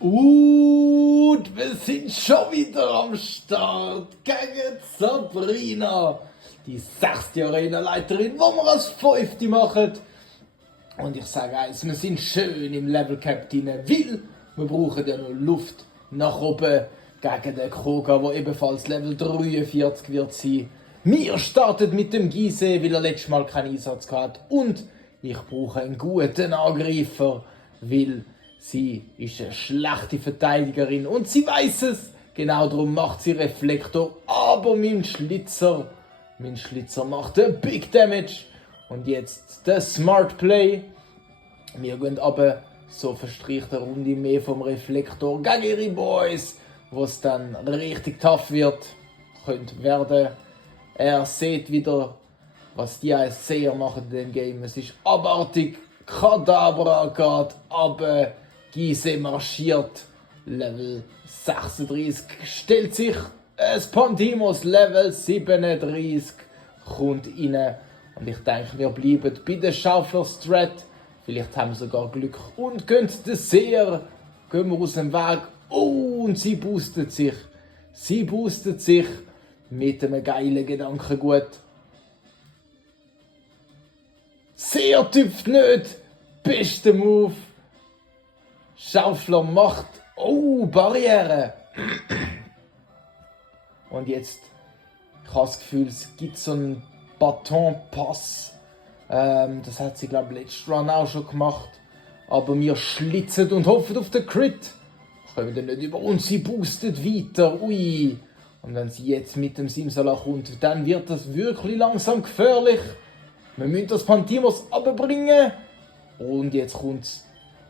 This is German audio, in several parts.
Und wir sind schon wieder am Start gegen Sabrina, die 6. Arena-Leiterin, wo wir als 5. machen. Und ich sage eins, wir sind schön im Level Cap drin, weil wir brauchen ja noch Luft nach oben gegen den Koga, der ebenfalls Level 43 wird sein. Wir starten mit dem Gise, weil er letztes Mal keinen Einsatz hatte. Und ich brauche einen guten Angreifer, weil sie ist eine schlechte Verteidigerin und sie weiß es. Genau darum macht sie Reflektor. Aber mein Schlitzer macht einen Big Damage. Und jetzt der Smart Play. Wir gehen aber so verstreicht eine Runde mehr vom Reflektor gegen ihre Boys, wo es dann richtig tough wird. Könnte werden. Er sieht wieder, was die als Seher machen in dem Game. Es ist abartig. Kadabra geht aber Gise marschiert. Level 36 stellt sich Spontimos Level 37 kommt rein. Und ich denke, wir bleiben bei der Schaufler-Strat. Vielleicht haben wir sogar Glück und gehen den Seher. Gehen wir aus dem Weg. Oh, und sie boostet sich. Mit einem geilen Gedankengut. Seher tüpft nicht. Bester Move. Schaufler macht. Oh, Barriere. Und jetzt, ich habe das Gefühl, es gibt so einen Batonpass. Das hat sie, glaube ich, letzten Run auch schon gemacht. Aber wir schlitzen und hoffen auf den Crit. Kommen wir nicht über uns, sie boostet weiter. Ui. Und wenn sie jetzt mit dem Simsala kommt, dann wird das wirklich langsam gefährlich. Wir müssen das Pantimos abbringen. Und jetzt kommt's.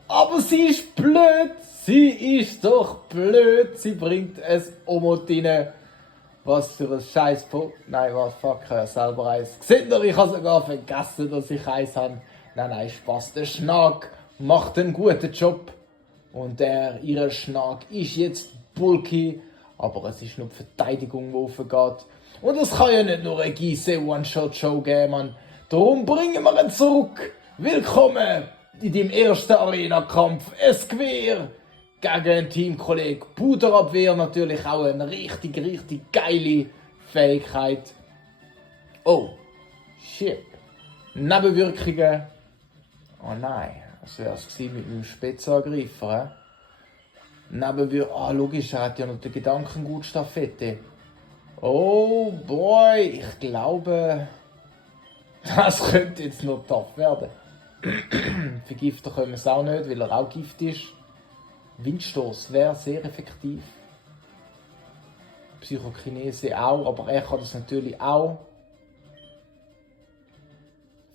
Aber sie ist blöd. Sie ist doch blöd. Sie bringt es Omot rein. Was für ein Scheiß. Nein, was fuck, ich habe selber eins. Seht ihr, ich habe sogar vergessen, dass ich eins habe. Nein, Spaß. Der Schnack macht einen guten Job. Und ihre Schnack ist jetzt bulky. Aber es ist nur die Verteidigung, die aufgeht. Und es kann ja nicht nur eine Gise One-Shot-Show geben, Mann. Darum bringen wir ihn zurück. Willkommen in deinem ersten Arena-Kampf. Es Gewehr gegen einen Teamkollegen. Puderabwehr natürlich auch eine richtig geile Fähigkeit. Oh, shit. Nebenwirkungen. Oh nein, das wäre es mit meinem Spezialangreifer. Logisch, er hat ja noch die Gedankengut-Staffette. Oh boy, ich glaube, das könnte jetzt noch tough werden. Vergiften können wir es auch nicht, weil er auch Gift ist. Windstoß wäre sehr effektiv. Psychokinese auch, aber er kann das natürlich auch.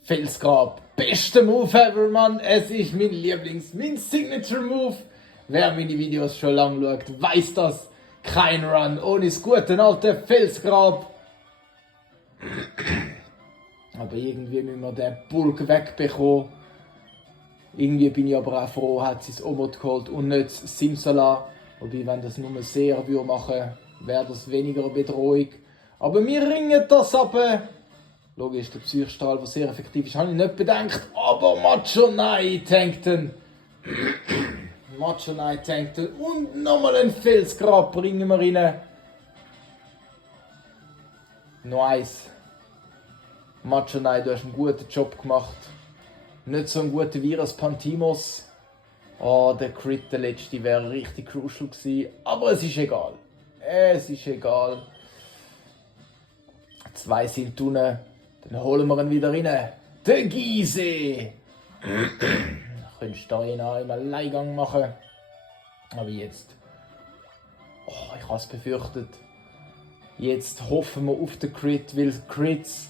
Felsgrab, bester Move ever, Mann. Es ist mein Signature Move. Wer meine Videos schon lange schaut, weiß das. Kein Run ohne das gute alte Felsgrab. Aber irgendwie müssen wir den Bulk wegbekommen. Irgendwie bin ich aber auch froh, hat sie das Omot geholt und nicht das Simsala. Wobei, wenn das nur sehr würde machen, wäre das weniger eine Bedrohung. Aber wir ringen das ab. Logisch, der Psychstrahl, der sehr effektiv ist, habe ich nicht bedenkt. Aber Macho Knight tankt ihn. Und nochmal einen Felsgrab bringen wir rein. Nice. Macho Knight, du hast einen guten Job gemacht. Nicht so ein guter Virus Pantimos. Oh, der Crit, der letzte, wäre richtig crucial gewesen. Aber es ist egal. 2 sind unten. Dann holen wir ihn wieder rein. Der Gise! Könntest du da im Alleingang machen. Aber jetzt. Oh, ich habe es befürchtet. Jetzt hoffen wir auf den Crit, weil Crits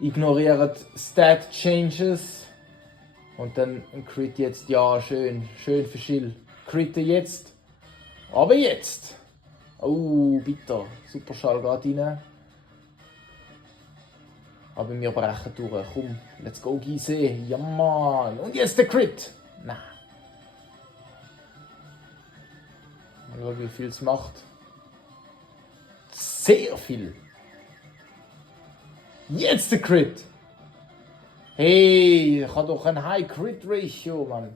ignorieren Stat Changes. Und dann ein Crit jetzt, ja, schön für Schill. Crit jetzt. Aber jetzt. Oh, bitter. Superschall geht rein. Aber wir brechen durch. Komm, let's go, Gise. Ja, Mann. Und jetzt der Crit. Nein. Mal schauen, wie viel es macht. Sehr viel. Jetzt der Crit. Hey, ich habe doch ein High Crit Ratio, Mann.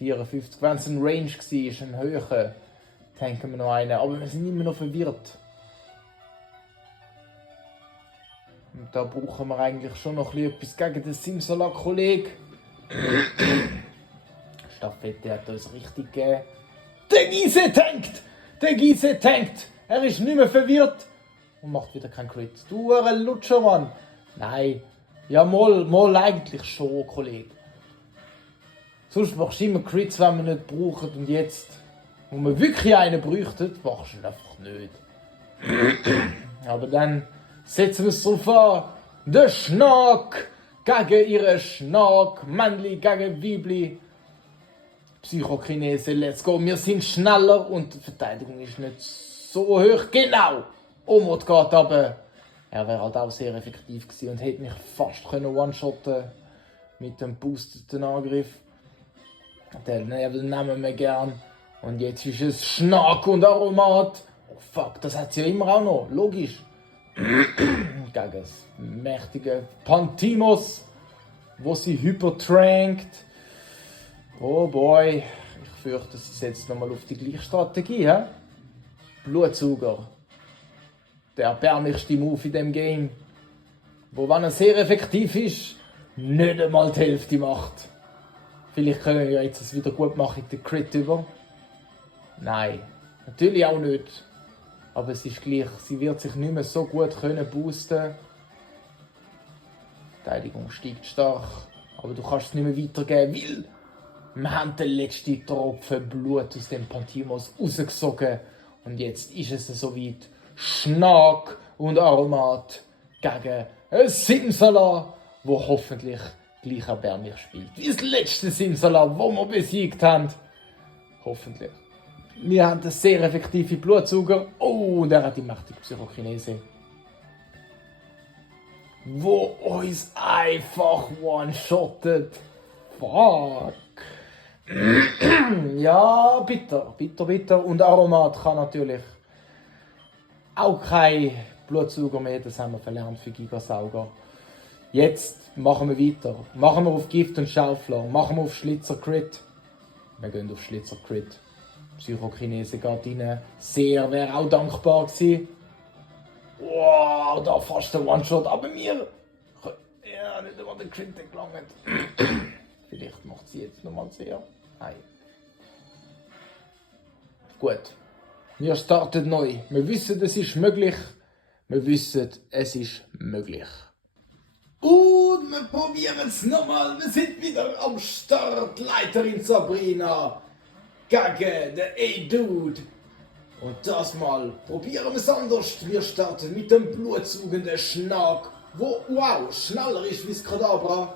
54. Wenn es ein Range war, ein höherer, tanken wir noch einen. Aber wir sind immer noch verwirrt. Und da brauchen wir eigentlich schon noch etwas gegen den Simsalak-Kollegen. Staffette hat uns richtig gegeben. Der Giese tankt! Der Giese tankt! Er ist nicht mehr verwirrt und macht wieder keinen Crit. Du ein Lutscher, Mann! Nein, ja mal eigentlich schon, Kollege. Sonst machst du immer Crits, wenn wir nicht brauchen. Und jetzt, wo wir wirklich einen bräuchten, machst du ihn einfach nicht. Aber dann setzen wir es drauf an. Der Schnack gegen ihren Schnack. Männli gegen Weibli. Psychokinese, let's go. Wir sind schneller und die Verteidigung ist nicht so hoch. Genau! Omot geht aber. Er wäre halt auch sehr effektiv gewesen und hätte mich fast one-shotten mit dem boosteten Angriff. Den Nebel nehmen wir gern. Und jetzt ist es Schnack und Aromat. Oh fuck, das hat sie ja immer auch noch. Logisch. Gegen das mächtige Pantimos, wo sie hypertrankt. Oh boy, ich fürchte, sie setzt nochmal auf die gleiche Strategie. He? Blutsauger. Der erbärmlichste Move in diesem Game. Wo, wenn er sehr effektiv ist, nicht einmal die Hälfte macht. Vielleicht können wir jetzt das wieder gut machen, den Crit über. Nein, natürlich auch nicht. Aber es ist gleich, sie wird sich nicht mehr so gut können boosten. Die Verteidigung steigt stark. Aber du kannst es nicht mehr weitergeben, weil wir haben den letzten Tropfen Blut aus dem Pantimos rausgesogen. Und jetzt ist es soweit. Schnack und Aromat gegen ein Simsala, wo hoffentlich gleich erbärmlich spielt. Wie das letzte Simsala, das wir besiegt haben. Hoffentlich. Wir haben einen sehr effektiven Blutsauger. Oh, und er hat die mächtige Psychokinese. Wo uns einfach one-shottet. Fuck. Ja, bitter. Und Aromat kann natürlich auch kein Blutsauger mehr. Das haben wir verlernt für Gigasauger. Jetzt machen wir weiter. Machen wir auf Gift und Schaufler. Machen wir auf Schlitzer Crit. Wir gehen auf Schlitzer Crit. Psychokinese geht rein. Sehr wäre auch dankbar gewesen. Wow, da fast ein One-Shot. Aber mir... Ja, nicht einmal den Crit gelangt. Vielleicht macht sie jetzt nochmal sehr. Nein. Gut. Wir starten neu. Wir wissen, es ist möglich. Wir wissen, es ist möglich. Und wir probieren es nochmal. Wir sind wieder am Start. Leiterin Sabrina gegen den A-Dude. Und das Mal probieren wir es anders. Wir starten mit dem blutsaugenden Schnack, wo wow, schneller ist wie das Kadabra.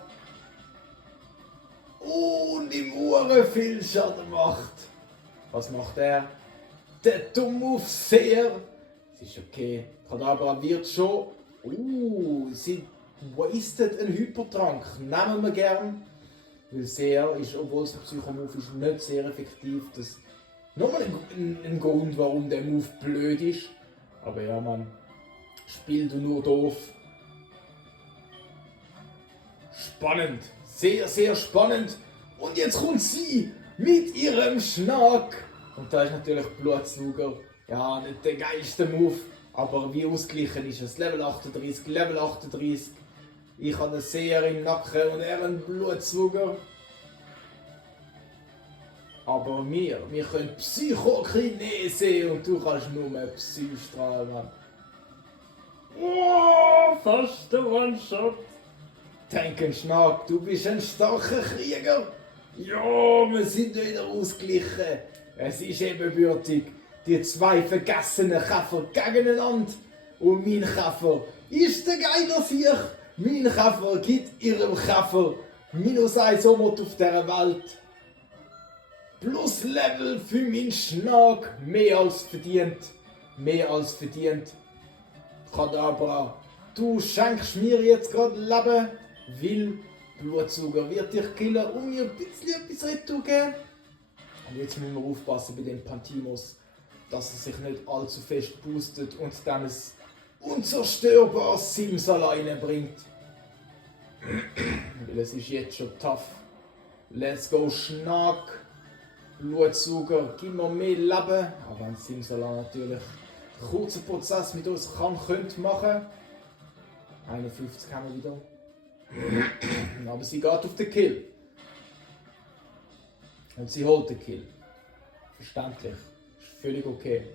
Und im Uhren viel Schaden macht. Was macht er? Der Dumm auf sehr. Es ist okay. Kadabra wird schon. Sie wastet einen Hypertrank. Nehmen wir gern. Weil sehr ist, obwohl es ein Psychomove ist, nicht sehr effektiv. Das nochmal ein Grund, warum der Move blöd ist. Aber ja, man spielt nur doof. Spannend. Sehr, sehr spannend. Und jetzt kommt sie mit ihrem Schnack. Und da ist natürlich Blutsauger. Ja, nicht der geilste Move. Aber wie ausgeglichen ist es? Level 38, Level 38. Ich habe einen Seher im Nacken und er einen Blutsauger. Aber wir können Psychokinese und du kannst nur Psystrahlen. Oh, fast der One-Shot. Tanken Schnack, du bist ein starker Krieger. Ja, wir sind wieder ausgeglichen. Es ist ebenbürtig. Die zwei vergessenen Käfer gegeneinander. Und mein Käfer ist der geiler Sieg. Mein Käfer gibt ihrem Käfer -1 Omot auf dieser Welt. Plus Level für meinen Schnack. Mehr als verdient. Mehr als verdient. Kadabra, du schenkst mir jetzt gerade Leben, weil Blutsauger wird dich killen und mir ein bisschen etwas retour geben. Und jetzt müssen wir aufpassen bei dem Pantimos, dass er sich nicht allzu fest boostet und dann ein unzerstörbares Simsala reinbringt. Weil es ist jetzt schon tough. Let's go Schnack. Blutsauger, gib mir mehr Leben. Auch wenn Simsala natürlich einen kurzen Prozess mit uns könnte machen. 51 haben wir wieder. Aber sie geht auf den Kill. Und sie holt den Kill. Verständlich. Ist völlig okay.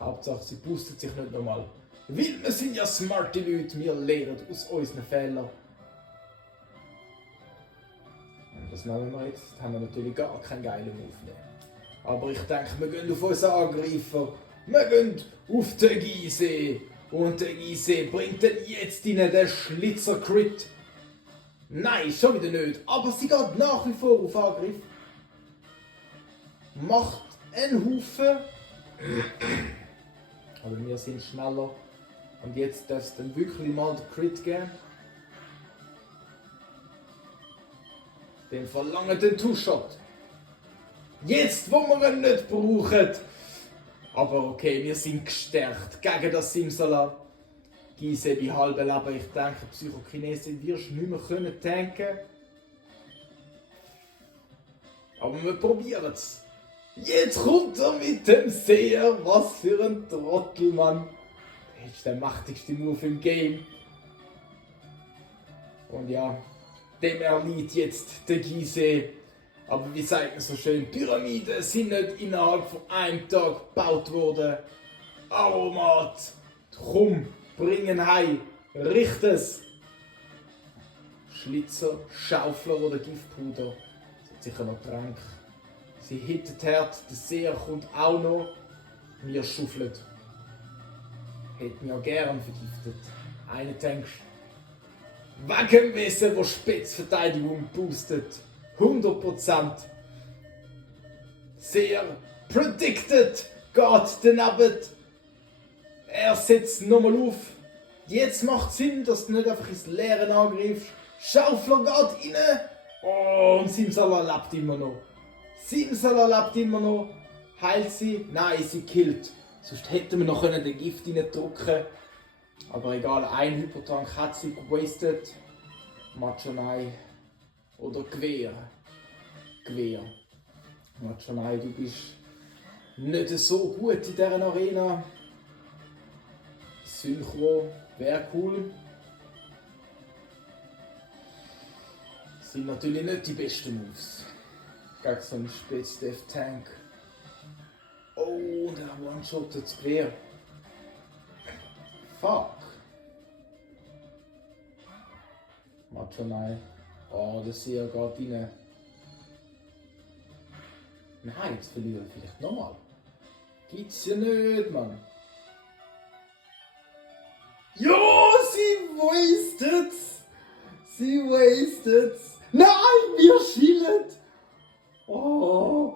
Hauptsache, sie boostet sich nicht nochmal. Weil wir sind ja smarte Leute, wir lernen aus unseren Fehlern. Und das nehmen wir jetzt. Haben wir natürlich gar keinen geilen Move mehr. Aber ich denke, wir gehen auf unseren Angreifer. Wir gehen auf den Gisee. Und der Gisee bringt dann jetzt rein den Schlitzer-Crit. Nein, schon wieder nicht. Aber sie geht nach wie vor auf Angriff. Macht einen Haufen. Aber wir sind schneller. Und jetzt darf es dann wirklich mal den Crit geben. Den verlangen den Two-Shot. Jetzt, wo wir ihn nicht brauchen. Aber okay, wir sind gestärkt gegen das Simsala. Gisee bei halbem Leben. Ich denke, Psychokinese wirst du nicht mehr tanken können. Aber wir probieren es. Jetzt kommt er mit dem Seher. Was für ein Trottel, Mann. Das ist der mächtigste Move im Game. Und ja, dem erliegt jetzt der Gisee. Aber wie sagt man so schön, Pyramiden sind nicht innerhalb von einem Tag gebaut worden. Aromat, komm, bringen heim, richt es. Schlitzer, Schaufler oder Giftpuder. Das hat sicher noch Trank. Sie hittet hart, der Seher kommt auch noch. Wir schaufeln. Hätten ja gern vergiftet. Einen tankst. Wegen dem Wesen, wo Spitzverteidigung boostet. 100%. Sehr predicted. Geht daneben. Er setzt nochmal auf. Jetzt macht Sinn, dass du nicht einfach ins Leere angreifst. Schaufler geht rein. Oh, und Simsala lebt immer noch. Simsala lebt immer noch. Heilt sie? Nein, sie killt. Sonst hätten wir noch den Gift reindrücken können. Aber egal, ein Hypertank hat sie gewastet. Machonai. Oder Gewehr. Gewehr. Machonai, du bist nicht so gut in dieser Arena. Synchro wäre cool. Das sind natürlich nicht die besten Moves. Gegen so einen Spitz-Death-Tank. Oh, der One-Shottet das Gewehr. Fuck. Machonai. Oh, der Seher geht rein. Nein, jetzt verlieren wir vielleicht nochmal. Gibt's ja nicht, Mann. Jo, sie wastet's! Sie wastet's! Nein, wir schielen! Oh,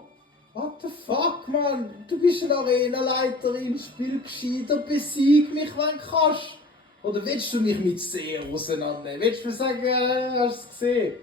what the fuck, Mann? Du bist eine Arenaleiterin, spiel gescheiter, besieg mich, wenn du kannst. Oder willst du mich mit Seher auseinandernehmen? Willst du mir sagen, hast du es gesehen?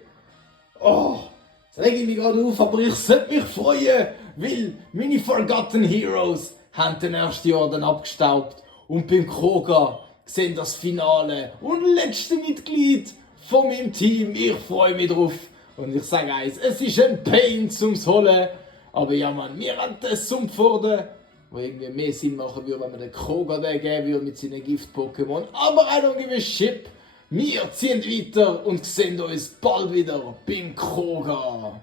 Oh, jetzt reg ich mich gerade auf, aber ich sollte mich freuen, weil meine Forgotten Heroes haben den ersten Orden abgestaubt. Und beim Koga sehen das Finale und letzte Mitglied von meinem Team. Ich freue mich drauf. Und ich sage eins, es ist ein Pain zum Holen. Aber ja, Mann, wir haben den Sumpforden, wo irgendwie mehr Sinn machen würde, wenn man den Koga den geben würde mit seinen Gift-Pokémon. Aber I don't give a shit. Wir ziehen weiter und sehen uns bald wieder beim Koga.